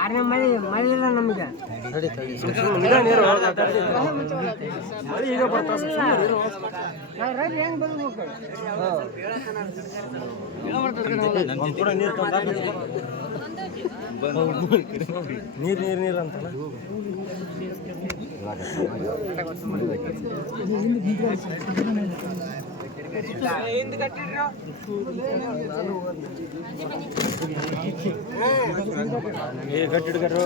ಆರನೇ ಮಳೆ ಇಲ್ಲ ನಮಗೆ. ಮಳೆ ಈಗ ಬರ್ತಾ ಹೆಂಗ್ ಬರ್ಬೇಕು? ನೀರು ಅಂತಲ್ಲ ಗಟ್ಟಿಡ್ಗಾರು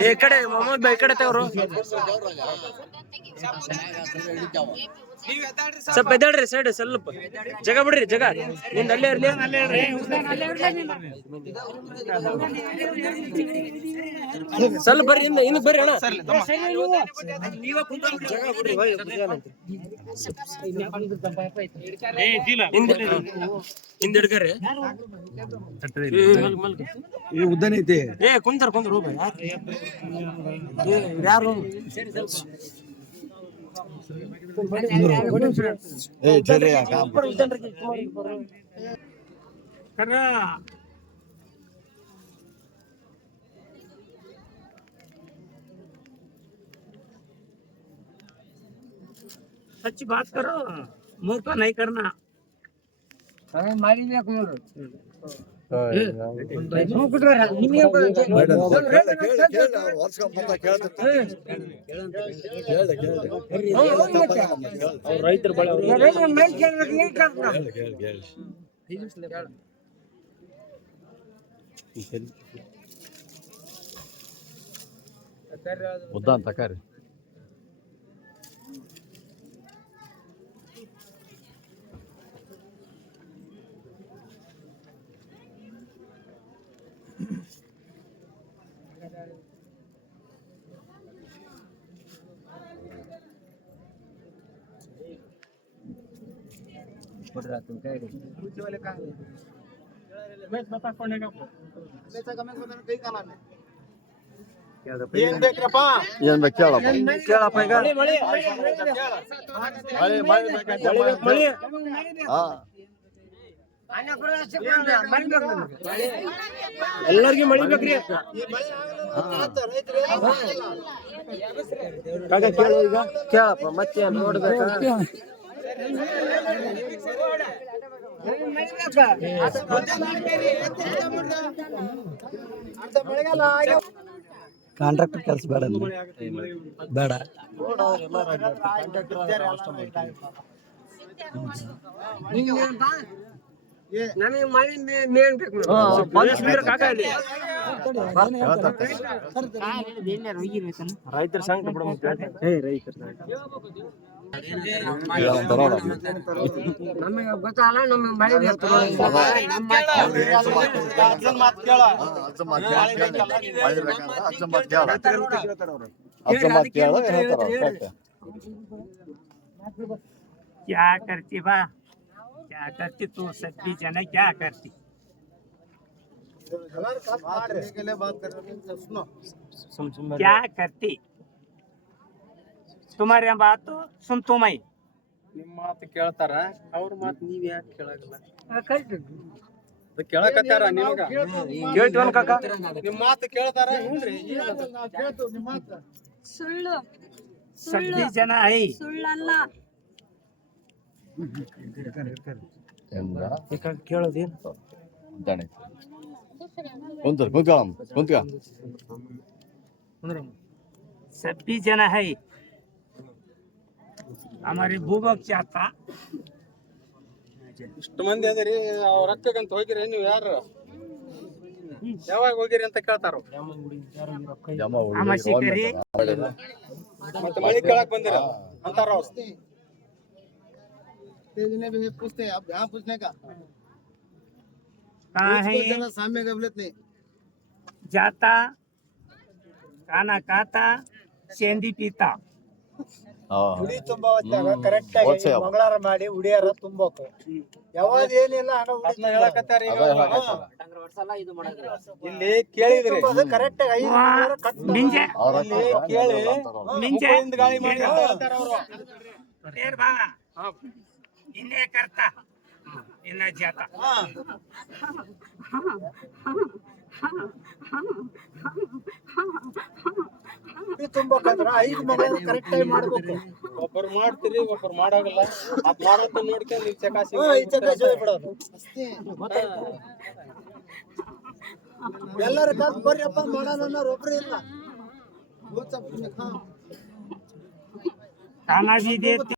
ಈ ಕಡೆ ಮೊಹಮ್ಮದ್ ಭಾಯ್ ಕಡೆ ತವರು ಸ್ವಲ್ಪ ಎದ್ದಾಡ್ರಿ ಸೈಡ್ ಸ್ವಲ್ಪ ಜಗ ಬಿಡ್ರಿ ಜಗ ನಿಂದ ಅಲ್ಲೇ ಇರ್ಲಿ ಸ್ವಲ್ಪ ಬರ್ರಿ ಇನ್ನು ಬರ್ರಿ ಅಣ್ಣ ಹಿಂದ ಹಿಡ್ಕರಿ ಉದ್ದನೇ ಐತಿ ಕುಂತಾರ ಯಾರು सच्ची बात करो मुंह का नहीं करना ಮಾರಿ ಬೇಕು ನೋಡು. ರೈತರು ಉದ್ದ ಅಂತ ತಕಾರಿ ಏನ್ ಬೇಕ್ರಪ್ಪ ಕೇಳಪ್ಪ ಈಗ ಎಲ್ಲರಿಗೂ ಮಳಿ ಬೇಕ್ರಿ ಕೇಳಪ್ಪ ಮತ್ತೆ ನೋಡ್ಬೇಕ ಕಾಂಟ್ರಾಕ್ಟರ್ ಕೆಲಸ ಬೇಡ ಬೇಡ ನನಗೆ ಮಳೆ ಮೇನ್ ಬೇಕು. ರೈತರ ಸಂಕಟ ನಮಗೆ ಗೊತ್ತಲ್ಲ, ನಮಗೆ ಮಳೆ ಬೇಕು. क्या करती बा, क्या करती तू सच्ची जना, क्या करती क्या करती तुम्हारे बात तो सुन तुम ही ನಿಮ್ಮ ಮಾತು ಕೇಳ್ತಾರ ಅವ್ರ ಮಾತು ನೀವ್ ಯಾಕೆ ಕೇಳಾಗಲ್ಲ ಕೇಳಕತ್ತಾರ ನಿಮಗ ಕೇಳ್ತೀವನ್ ಕಾಕ ನಿಮ್ ಮಾತು ಕೇಳ್ತಾರ ಸುಳ್ಳು सच्ची जना है ಸುಳ್ಳಲ್ಲ. ಕೇಳೋದೇನು सच्ची जना है हमारे भूभोग चाहता ಇಷ್ಟು ಮಂದಿ ಅದರಿ ರೊಕ್ಕಕ್ಕಂತ ಹೋಗಿರಿ ನೀವು ಯಾರು ಯಾವಾಗ ಹೋಗಿರಿ ಅಂತ ಕೇಳ್ತಾರ हम शिकारी ಮತ್ತೆ ಮಳಿ ಕೇಳಕ್ ಬಂದಿರ ಅಂತಾರ तेज ने भी पूछते हैं, अब यहाँ पूछने का कहाँ है उसको ये? जरा सामने गबलत नहीं जाता खाना खाता ಸೇಂದಿ ಪೀತಾ ಉಡಿ ತುಂಬಾ ಹೊತ್ತಾಗ ಕರೆಕ್ಟ್ ಆಗಿ ಮಂಗಳಾರ ಮಾಡಿ ಉಡಿಯಾರ ತುಂಬಬೇಕು ಯಾವಾಗ ಏನಿಲ್ಲ ಹಣ ಅದನ್ನ ಹೇಳಕತ್ತಾರ ಈಗ ಇಲ್ಲಿ ಕೇಳಿದ್ರಿ ಕರೆಕ್ಟ್ ಆಗಿ 5 ಮಂಗಳಾರ ಕಟ್ ಮಿಂಜೆ ಇಲ್ಲಿ ಕೇಳಿ ಮಿಂಜೆ ಹಿಂದ್ ಗಾಳಿ ಮಾಡಿ ಅಂತ ಹೇಳ್ತಾರ ಅವರು ढेर बाबा इन्हें करता इन्हें जाता ಉಡಿ ತುಂಬಬೇಕಂದ್ರ 5 ಮಂಗಳಾರ ಕರೆಕ್ಟ್ ಆಗಿ ಮಾಡ್ಬೇಕು ಒಬ್ಬರು ಮಾಡ್ತೀರಿ ಒಬ್ಬರು ಮಾಡಾಗಲ್ಲ ಅದ್ ಮಾಡತ್ತ ನೋಡ್ಕೊಂಡು ನೀವು ಚಕಾಸಿ ಈ ಚಕ್ರ ಬಿಡೋದು ಅಷ್ಟೇ ಎಲ್ಲರ ಕಾಸು ಬರ್ರಿಯಪ್ಪ ಮಾಡೋಣ ಅನ್ನೋರು ಒಬ್ರು ಇಲ್ಲ खाना भी देते